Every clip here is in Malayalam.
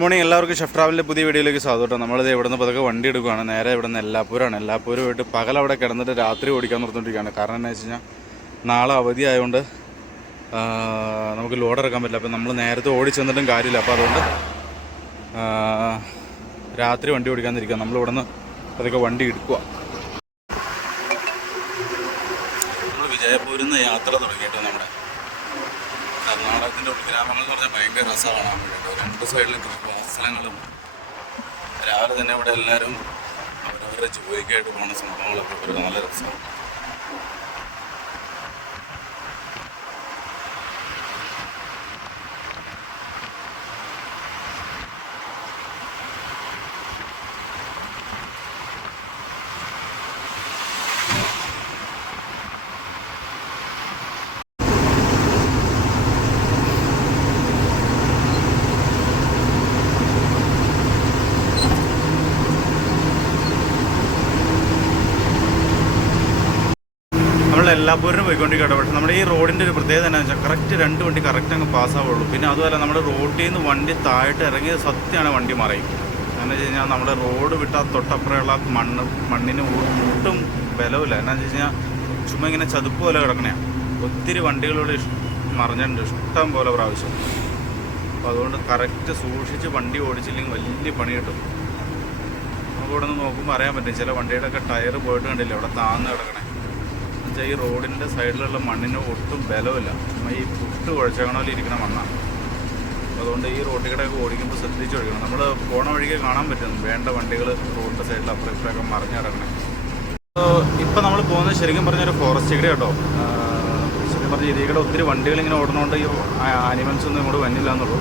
മോർണിംഗ് എല്ലാവർക്കും ഷെഫ് ട്രാവലിൻ്റെ പുതിയ വീഡിയോയിലേക്ക് സ്വാഗതം. നമ്മളിത് ഇവിടെ നിന്ന് പതുക്കെ വണ്ടി എടുക്കുകയാണ്. നേരെ ഇവിടെ നിന്ന് എല്ലാപ്പൂരാണ്. എല്ലാപ്പൂര് പോയിട്ട് പകലവിടെ കിടന്നിട്ട് രാത്രി ഓടിക്കാൻ നിർത്തിക്കൊണ്ടിരിക്കുകയാണ്. കാരണം എന്താ വെച്ച് കഴിഞ്ഞാൽ നാളെ അവധി ആയതുകൊണ്ട് നമുക്ക് ലോഡ് ഇറക്കാൻ പറ്റില്ല. അപ്പോൾ നമ്മൾ നേരത്തെ ഓടിച്ചെന്നിട്ടും കാര്യമില്ല. അപ്പോൾ അതുകൊണ്ട് രാത്രി വണ്ടി ഓടിക്കാതിരിക്കുക. നമ്മൾ ഇവിടെ നിന്ന് പതുക്കെ വണ്ടി എടുക്കുക. നമ്മൾ വിജയപൂരിൽ നിന്ന് യാത്ര തുടങ്ങിയിട്ട് നമ്മുടെ കർണാടകത്തിൻ്റെ ഉൾഗ്രാമങ്ങൾ എന്ന് പറഞ്ഞാൽ ഭയങ്കര രസമാണ് കാണാൻ വേണ്ടിയിട്ട്. രണ്ട് സൈഡിലും സ്ഥലങ്ങളും രാവിലെ തന്നെ ഇവിടെ എല്ലാവരും അവരവരുടെ ജോലിക്കായിട്ട് പോകുന്ന സംഭവങ്ങളൊക്കെ ഒരു നല്ല രസമാണ്. എല്ലാപ്പൂരിനും പോയിക്കൊണ്ടിരിക്കട്ടെ. പക്ഷേ നമ്മുടെ ഈ റോഡിൻ്റെ ഒരു പ്രത്യേകത എന്താണെന്ന് വെച്ചാൽ കറക്റ്റ് രണ്ട് വണ്ടി കറക്റ്റ് അങ്ങ് പാസ്സാവുള്ളൂ. പിന്നെ അതുപോലെ നമ്മുടെ റോഡിൽ നിന്ന് വണ്ടി താഴോട്ട് ഇറങ്ങിയത് സത്യമാണ് വണ്ടി മറയും. എന്താണെന്ന് വെച്ച് കഴിഞ്ഞാൽ നമ്മുടെ റോഡ് വിട്ടാൽ തൊട്ടപ്പുറമുള്ള മണ്ണിന് ഒട്ടും ബലമില്ല. എന്താണെന്ന് വെച്ച് കഴിഞ്ഞാൽ ചുമ്മാ ഇങ്ങനെ ചതുപ്പ് പോലെ കിടക്കണേ. ഒത്തിരി വണ്ടികളോട് മറിഞ്ഞിട്ടുണ്ട് ഇഷ്ടം പോലെ പ്രാവശ്യം. അപ്പോൾ അതുകൊണ്ട് കറക്റ്റ് സൂക്ഷിച്ച് വണ്ടി ഓടിച്ചില്ലെങ്കിൽ വലിയ പണി കിട്ടും. നമുക്ക് ഇവിടെ നിന്ന് നോക്കുമ്പോൾ അറിയാൻ പറ്റും ചില വണ്ടിയുടെയൊക്കെ ടയർ പോയിട്ട് കണ്ടില്ല അവിടെ താന്ന് കിടക്കണേ. ഈ റോഡിൻ്റെ സൈഡിലുള്ള മണ്ണിന് ഒട്ടും ബലമില്ല. ഈ പുട്ട് കുഴച്ചകണോലും ഇരിക്കുന്ന മണ്ണാണ്. അതുകൊണ്ട് ഈ റോഡിലൂടെയൊക്കെ ഓടിക്കുമ്പോൾ ശ്രദ്ധിച്ച് ഓടിക്കണം. നമ്മൾ പോണ വഴിക്ക് കാണാൻ പറ്റും വേണ്ട വണ്ടികൾ റോഡിൻ്റെ സൈഡിൽ അപ്പുറം ഇപ്പുറമൊക്കെ മറിഞ്ഞ് കിടക്കണേ. ഇപ്പം നമ്മൾ പോകുന്നത് ശരിക്കും പറഞ്ഞൊരു ഫോറസ്റ്റ് ഏരിയ കേട്ടോ. ശരിക്കും പറഞ്ഞാൽ ഇതിലൂടെ ഒത്തിരി വണ്ടികളിങ്ങനെ ഓടുന്നതുകൊണ്ട് ഈ ആനിമൽസ് ഒന്നും ഇങ്ങോട്ട് വന്നില്ല എന്നുള്ളൂ.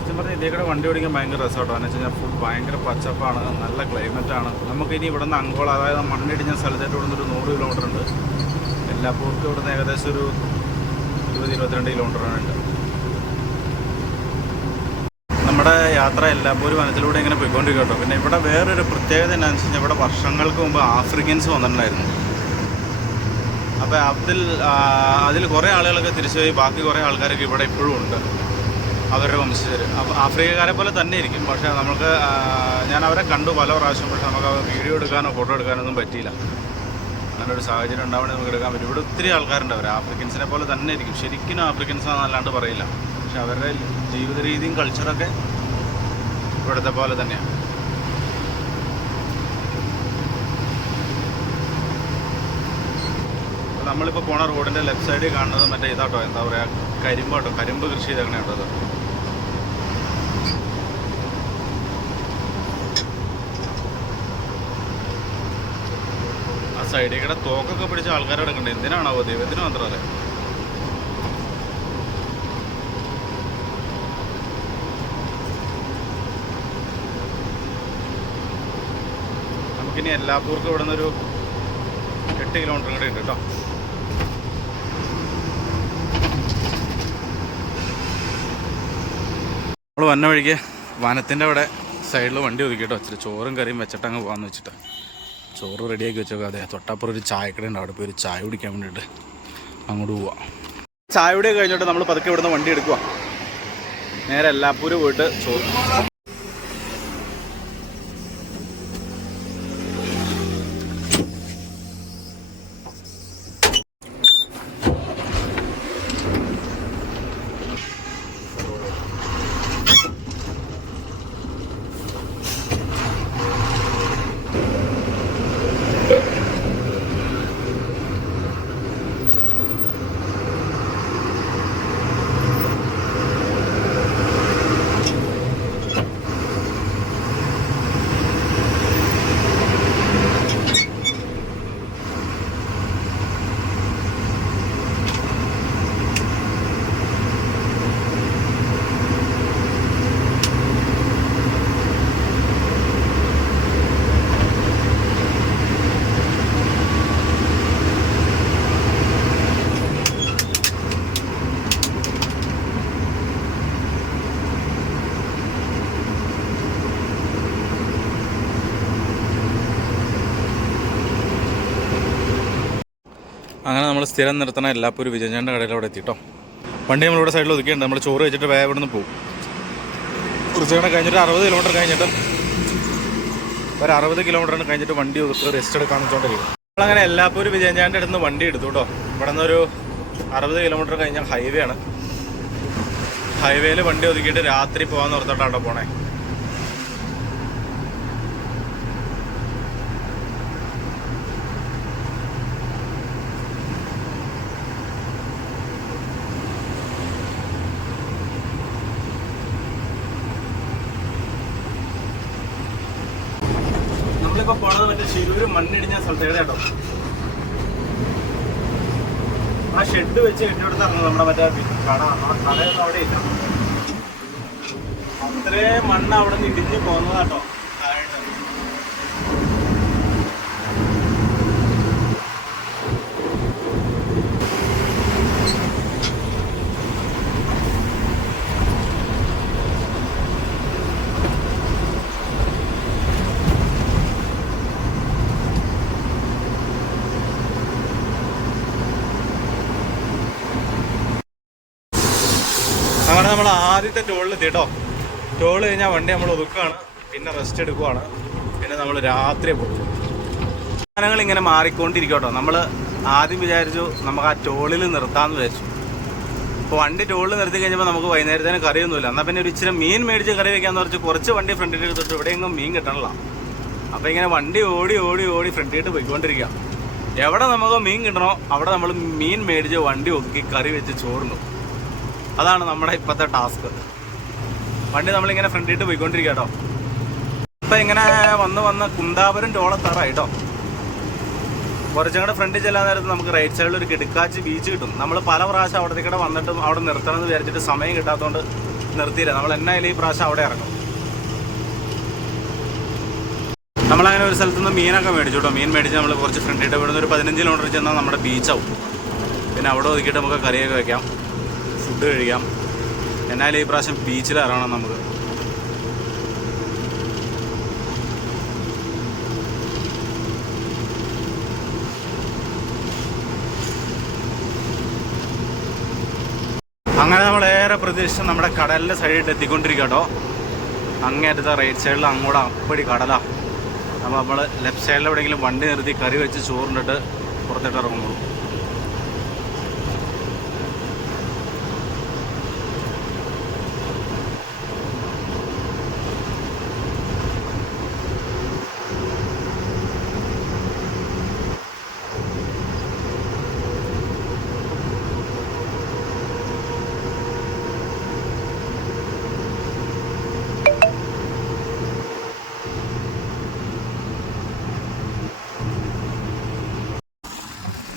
ശരിക്കും പറഞ്ഞാൽ ഇതിലൂടെ വണ്ടി ഓടിക്കാൻ ഭയങ്കര രസമാട്ടോ. എന്ന് വെച്ച് കഴിഞ്ഞാൽ ഫുൾ ഭയങ്കര പച്ചപ്പാണ്, നല്ല ക്ലൈമറ്റാണ്. നമുക്കിനി ഇവിടെ നിന്ന് അങ്കോള, അതായത് മണ്ണിടിഞ്ഞ സ്ഥലത്തായിട്ട് ഇവിടെ നിന്നൊരു 100 കിലോമീറ്റർ ഉണ്ട്. എല്ലാപ്പൂർക്കും ഇവിടെ നിന്ന് ഏകദേശം ഒരു 20-22 കിലോമീറ്ററാണ്. നമ്മുടെ യാത്ര എല്ലാപ്പൂർ വനത്തിലൂടെ ഇങ്ങനെ പോയിക്കൊണ്ടിരിക്കും കേട്ടോ. പിന്നെ ഇവിടെ വേറൊരു പ്രത്യേകത എന്താണെന്ന് വെച്ച് കഴിഞ്ഞാൽ ഇവിടെ വർഷങ്ങൾക്ക് മുമ്പ് ആഫ്രിക്കൻസ് വന്നിട്ടുണ്ടായിരുന്നു. അപ്പോൾ അതിൽ കുറേ ആളുകളൊക്കെ തിരിച്ചു പോയി. ബാക്കി കുറേ ആൾക്കാരൊക്കെ ഇവിടെ ഇപ്പോഴും ഉണ്ട്, അവരുടെ വംശജർ. അപ്പോൾ ആഫ്രിക്കക്കാരെ പോലെ തന്നെ ഇരിക്കും. പക്ഷേ നമുക്ക് ഞാൻ അവരെ കണ്ടു പല പ്രാവശ്യം. പക്ഷേ നമുക്ക് വീഡിയോ എടുക്കാനോ ഫോട്ടോ എടുക്കാനോ ഒന്നും പറ്റിയില്ല. അങ്ങനെ ഒരു സാഹചര്യം ഉണ്ടാവണമെങ്കിൽ നമുക്ക് എടുക്കാൻ പറ്റും. ഇവിടെ ഒത്തിരി ആൾക്കാരുണ്ട്. അവർ ആഫ്രിക്കൻസിനെ പോലെ തന്നെ ഇരിക്കും. ശരിക്കും ആഫ്രിക്കൻസാണെന്നല്ലാണ്ട് പറയില്ല. പക്ഷെ അവരുടെ ജീവിത രീതിയും കൾച്ചറൊക്കെ ഇവിടുത്തെ പോലെ തന്നെയാണ്. നമ്മളിപ്പോൾ പോണ റോഡിൻ്റെ ലെഫ്റ്റ് സൈഡിൽ കാണുന്നത് മറ്റേ ഇതാട്ടോ, എന്താ പറയുക, കരിമ്പാട്ടോ. കരിമ്പ് കൃഷി ചെയ്തേക്കണേ കേട്ടോ അത്. ആ സൈഡിൽ കൂടെ തോക്കൊക്കെ പിടിച്ച ആൾക്കാരെ എടുക്കണ്ടേ. എന്തിനാണാവോ, ദൈവത്തിന് മാത്രമല്ലേ. നമുക്കിനി എല്ലാപ്പൂർക്കും ഇവിടെ നിന്നൊരു 8 കിലോമീറ്റർ കൂടെ ഉണ്ട് കേട്ടോ. നമ്മൾ വന്ന വഴിക്ക് വനത്തിൻ്റെ അവിടെ സൈഡിൽ വണ്ടി ഒതുക്കി കേട്ടോ. ഇച്ചിരി ചോറും കറിയും വെച്ചിട്ട് അങ്ങ് പോകാമെന്ന് വെച്ചിട്ട് ചോറ് റെഡിയാക്കി വെച്ചോക്കാം. അതെ, തൊട്ടപ്പുറം ഒരു ചായക്കട ഉണ്ട്, അവിടെ പോയി ഒരു ചായ കുടിക്കാൻ വേണ്ടിയിട്ട് അങ്ങോട്ട് പോവാം. ചായ കുടി കഴിഞ്ഞിട്ട് നമ്മൾ പതുക്കെ ഇവിടുന്ന് വണ്ടി എടുക്കുക. നേരെ എല്ലാപ്പൂര് പോയിട്ട് ചോറ്. അങ്ങനെ നമ്മൾ സ്ഥിരം നിർത്തണ എല്ലാപ്പൂരും വിജയൻ്റെ കടയിൽ അവിടെ എത്തിട്ടോ. വണ്ടി നമ്മളിവിടെ സൈഡിൽ ഒതുക്കിയുണ്ട്. നമ്മൾ ചോറ് വെച്ചിട്ട് വേഗം ഇവിടെ നിന്ന് പോകും. കുറച്ചുകൂടെ കഴിഞ്ഞിട്ട് 60 കിലോമീറ്റർ കഴിഞ്ഞിട്ട് ഒരു 60 കിലോമീറ്ററിന് കഴിഞ്ഞിട്ട് വണ്ടി ഒതുക്കുക റെസ്റ്റ് എടുക്കാമെന്ന് വെച്ചോണ്ടിരിക്കും. നമ്മളങ്ങനെ എല്ലാപ്പൂരും വിജയചാൻ്റെ അടുത്ത് നിന്ന് വണ്ടി എടുത്തു കേട്ടോ. ഇവിടെ നിന്നൊരു 60 കിലോമീറ്റർ കഴിഞ്ഞാൽ ഹൈവേ ആണ്. ഹൈവേയിൽ വണ്ടി ഒതുക്കിയിട്ട് രാത്രി പോകാൻ ഓർത്തോട്ടാണോ പോണേ. നമ്മളിപ്പോൾ പോണത് മറ്റേ ശിരൂര് മണ്ണിടിഞ്ഞ സ്ഥലത്തേക്ക് കേട്ടോ. ആ ഷെഡ് വെച്ച് കെട്ടിയെടുത്തായിരുന്നു നമ്മുടെ മറ്റേ കട. ആ കടയൊന്നും അവിടെ ഇല്ല. അത്രയും മണ്ണ് അവിടെ നിന്ന് ഇടിഞ്ഞ് പോകുന്നതാട്ടോ. അങ്ങനെ നമ്മൾ ആദ്യത്തെ ടോളിലെത്തി കേട്ടോ. ടോൾ കഴിഞ്ഞാൽ വണ്ടി നമ്മൾ ഒതുക്കുകയാണ്, പിന്നെ റെസ്റ്റ് എടുക്കുവാണ്, പിന്നെ നമ്മൾ രാത്രി പോകും. വാഹനങ്ങൾ ഇങ്ങനെ മാറിക്കൊണ്ടിരിക്കും കേട്ടോ. നമ്മൾ ആദ്യം വിചാരിച്ചു നമുക്ക് ആ ടോളിൽ നിർത്താമെന്ന് വിചാരിച്ചു. അപ്പോൾ വണ്ടി ടോളിൽ നിർത്തി കഴിഞ്ഞപ്പോൾ നമുക്ക് വൈകുന്നേരത്തേന് കറിയൊന്നുമില്ല. എന്നാൽ പിന്നെ ഒരു ഇച്ചിരി മീൻ മേടിച്ച് കറി വയ്ക്കാമെന്ന് പറഞ്ഞ് കുറച്ച് വണ്ടി ഫ്രണ്ടിൽ എടുത്തിട്ട് ഇവിടെയെങ്കിലും മീൻ കിട്ടണില്ല. അപ്പോൾ ഇങ്ങനെ വണ്ടി ഓടി ഓടി ഓടി ഫ്രണ്ടിലിട്ട് പോയിക്കൊണ്ടിരിക്കുക. എവിടെ നമുക്ക് മീൻ കിട്ടണോ അവിടെ നമ്മൾ മീൻ മേടിച്ച് വണ്ടി ഒതുക്കി കറി വെച്ച് ചോറുന്നു. അതാണ് നമ്മുടെ ഇപ്പോഴത്തെ ടാസ്ക്. വണ്ടി നമ്മളിങ്ങനെ ഫ്രണ്ടിട്ട് പോയിക്കൊണ്ടിരിക്കുക കേട്ടോ. ഇപ്പം ഇങ്ങനെ വന്ന് കുന്താപുരം ടോളെത്താറായി കേട്ടോ. കുറച്ചും കൂടെ ഫ്രണ്ടിൽ ചെല്ലാൻ നേരത്ത് നമുക്ക് റൈറ്റ് സൈഡിൽ ഒരു കിടക്കാച്ചി ബീച്ച് കിട്ടും. നമ്മൾ പല പ്രാവശ്യം അവിടത്തേക്കൂടെ വന്നിട്ടും അവിടെ നിർത്തണമെന്ന് വിചാരിച്ചിട്ട് സമയം കിട്ടാത്തതുകൊണ്ട് നിർത്തിയില്ല. നമ്മൾ എന്നായാലും ഈ പ്രാവശ്യം അവിടെ ഇറങ്ങും. നമ്മളങ്ങനെ ഒരു സ്ഥലത്തുനിന്ന് മീനൊക്കെ മേടിച്ചു കേട്ടോ. മീൻ മേടിച്ച് നമ്മൾ കുറച്ച് ഫ്രണ്ടിട്ട് ഇവിടുന്ന് ഒരു 15 കിലോമീറ്റർ ചെന്നാൽ നമ്മുടെ ബീച്ചാവും. പിന്നെ അവിടെ ഒതുക്കിയിട്ട് നമുക്ക് കറിയൊക്കെ വയ്ക്കാം, ഫുഡ് കഴിക്കാം. എന്നാലും ഈ പ്രാവശ്യം ബീച്ചിൽ ഇറങ്ങണം നമുക്ക്. അങ്ങനെ നമ്മളേറെ പ്രതീക്ഷിച്ച് നമ്മുടെ കടലിൻ്റെ സൈഡിൽ എത്തിക്കൊണ്ടിരിക്കുക കേട്ടോ. അങ്ങേറ്റത്തെ റൈറ്റ് സൈഡിൽ അങ്ങോട്ട് അപ്പടി കടലാണ്. അപ്പോൾ നമ്മൾ ലെഫ്റ്റ് സൈഡിൽ എവിടെയെങ്കിലും വണ്ടി നിർത്തി കറി വെച്ച് ചോറിനിട്ട് പുറത്തിട്ട് ഇറങ്ങുള്ളൂ.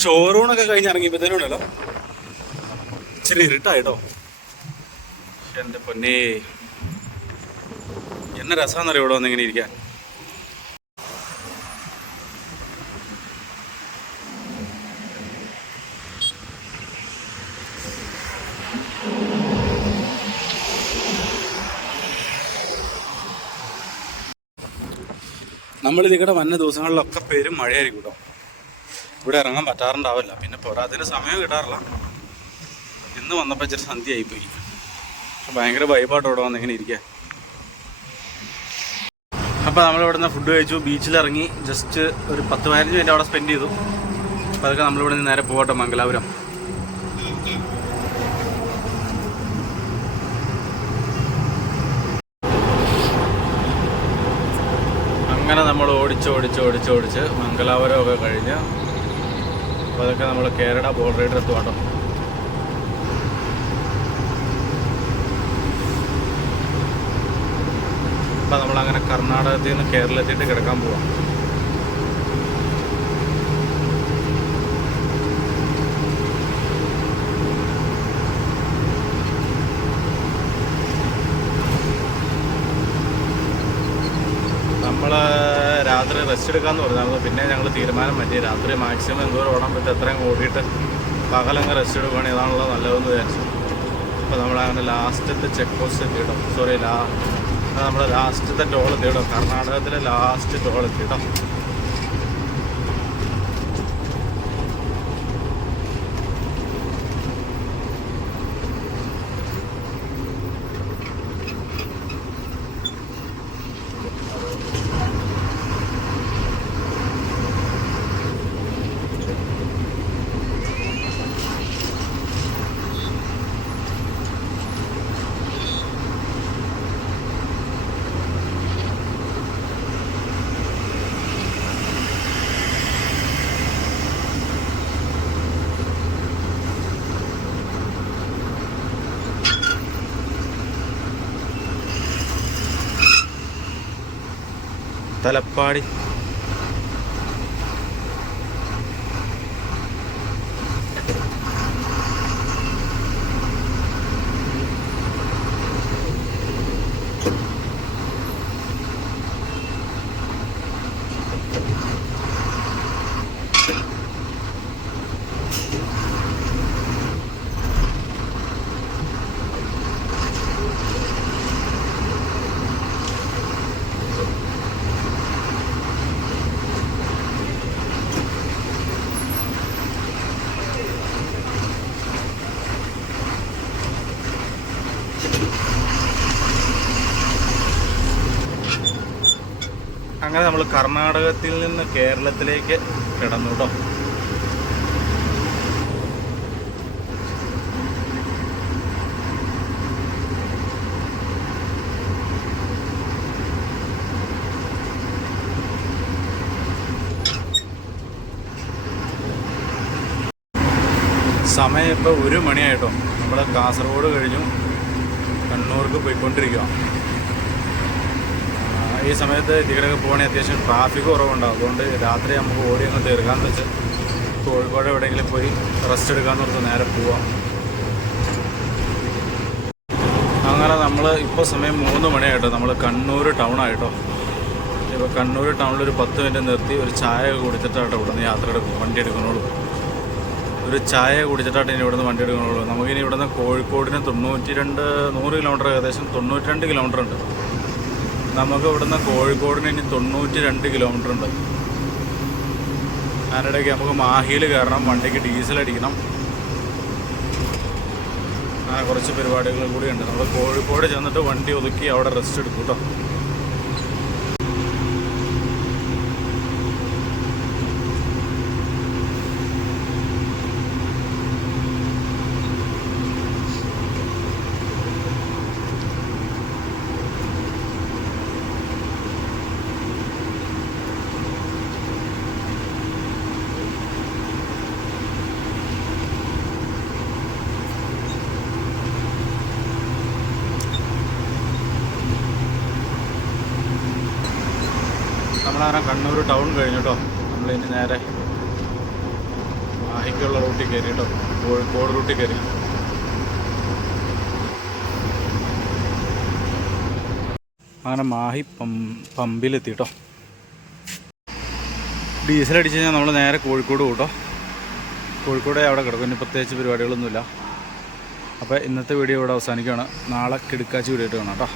ഷോറൂണൊക്കെ കഴിഞ്ഞ് ഇറങ്ങിയപ്പോഴത്തേനുണ്ടല്ലോ ഇച്ചിരി ഇരുട്ടായിട്ടോ. എൻ്റെ പൊന്നേ, എന്നെ രസമാണെന്നറിയോ ഇവിടെ വന്നിങ്ങനെ ഇരിക്കാൻ. നമ്മളിതിക്കടെ വന്ന ദിവസങ്ങളിലൊക്കെ പേരും മഴയായിരിക്കും കേട്ടോ. ഇവിടെ ഇറങ്ങാൻ പറ്റാറുണ്ടാവില്ല. പിന്നെ പോരാതിന് സമയം കിട്ടാറില്ല. ഇന്ന് വന്നപ്പോൾ ഇച്ചിരി സന്ധ്യയായിപ്പോയി. പക്ഷെ ഭയങ്കര വൈബായിട്ട് ഇവിടെ വന്ന് ഇങ്ങനെ ഇരിക്കുക. അപ്പോൾ നമ്മളിവിടെ നിന്ന് ഫുഡ് കഴിച്ചു, ബീച്ചിലിറങ്ങി ജസ്റ്റ് ഒരു 10-15 മിനിറ്റ് അവിടെ സ്പെൻഡ് ചെയ്തു. അപ്പോൾ അതൊക്കെ നമ്മളിവിടെ നിന്ന് നേരെ പോകട്ടെ മംഗലാപുരം. അങ്ങനെ നമ്മൾ ഓടിച്ച് മംഗലാപുരമൊക്കെ കഴിഞ്ഞ് അപ്പോൾ അതൊക്കെ നമ്മൾ കേരള ബോർഡറിൻ്റെ അടുത്ത് കേട്ടോ. അപ്പോൾ നമ്മളങ്ങനെ കർണാടകത്തിൽ നിന്ന് കേരളത്തിലേക്ക് കിടക്കാൻ പോവാം. നമ്മൾ രാത്രി റെസ്റ്റ് എടുക്കാമെന്ന് പറഞ്ഞായിരുന്നു. പിന്നെ ഞങ്ങൾ തീരുമാനം പറ്റി രാത്രി മാക്സിമം എന്തോരം ഓടാൻ പറ്റും എത്രയും ഓടിയിട്ട് പകലങ്ങ് റെസ്റ്റ് എടുക്കുകയാണെങ്കിൽ ഇതാണല്ലോ നല്ലതെന്ന് വിചാരിച്ചു. അപ്പോൾ നമ്മളങ്ങനെ ലാസ്റ്റത്തെ ചെക്ക് പോസ്റ്റ് എത്തിയിട്ടോ. സോറി, നമ്മൾ ലാസ്റ്റത്തെ ടോൾ എത്തിയിട്ടോ. കർണാടകത്തിലെ ലാസ്റ്റ് ടോൾ എത്തിയിട്ടോ. തലപ്പാടി. അങ്ങനെ നമ്മൾ കർണാടകത്തിൽ നിന്ന് കേരളത്തിലേക്ക് കിടന്നു കേട്ടോ. സമയം ഇപ്പോൾ 1 മണിയായിട്ടോ. നമ്മൾ കാസർഗോഡ് കഴിഞ്ഞു കണ്ണൂർക്ക് പോയിക്കൊണ്ടിരിക്കുക. ഈ സമയത്ത് ഇതിലൊക്കെ പോകണമെങ്കിൽ അത്യാവശ്യം ട്രാഫിക് കുറവുണ്ടാകും. അതുകൊണ്ട് രാത്രി നമുക്ക് ഓടി അങ്ങ് തീർക്കാമെന്ന് വെച്ചാൽ കോഴിക്കോട് എവിടെയെങ്കിലും പോയി റെസ്റ്റ് എടുക്കാമെന്ന് പറഞ്ഞ് നേരെ പോവാം. അങ്ങനെ നമ്മൾ ഇപ്പോൾ സമയം 3 മണിയായിട്ടോ. നമ്മൾ കണ്ണൂർ ടൗൺ ആയിട്ടോ. ഇപ്പോൾ കണ്ണൂർ ടൗണിൽ ഒരു 10 മിനിറ്റ് നിർത്തി ഒരു ചായ കുടിച്ചിട്ടാട്ടോ ഇവിടുന്ന് യാത്ര എടുക്കും വണ്ടി എടുക്കണുള്ളൂ. ഒരു ചായ കുടിച്ചിട്ടാണ് ഇനി ഇവിടുന്ന് വണ്ടി എടുക്കണുള്ളൂ. നമുക്കിനി ഇവിടുന്ന് കോഴിക്കോടിന് 100 കിലോമീറ്റർ, ഏകദേശം 92 കിലോമീറ്റർ ഉണ്ട്. നമുക്ക് ഇവിടുന്ന് കോഴിക്കോടിന് ഇനി 92 കിലോമീറ്റർ ഉണ്ട്. അതിനിടയ്ക്ക് നമുക്ക് മാഹിയിൽ കയറണം, വണ്ടിക്ക് ഡീസൽ അടിക്കണം, അങ്ങനെ കുറച്ച് പരിപാടികൾ കൂടിയുണ്ട്. നമ്മൾ കോഴിക്കോട് ചെന്നിട്ട് വണ്ടി ഒതുക്കി അവിടെ റെസ്റ്റ് എടുക്കും കേട്ടോ. നമ്മളങ്ങനെ കണ്ണൂർ ടൗൺ കഴിഞ്ഞു കേട്ടോ. നമ്മളിനി നേരെ മാഹിക്കുള്ള റൂട്ടിൽ കയറി കേട്ടോ, കോഴിക്കോട് റൂട്ടിൽ കയറി. അങ്ങനെ മാഹി പമ്പിലെത്തി കേട്ടോ. ഡീസൽ അടിച്ച് കഴിഞ്ഞാൽ നമ്മൾ നേരെ കോഴിക്കോട് കൂട്ടോ. കോഴിക്കോട് അവിടെ കിടക്കും, ഇനി പ്രത്യേകിച്ച് പരിപാടികളൊന്നുമില്ല. അപ്പോൾ ഇന്നത്തെ വീഡിയോ ഇവിടെ അവസാനിക്കുകയാണ്. നാളെ കിടുക്കാച്ചി വീഡിയോ ആയിട്ട് കാണാം കേട്ടോ.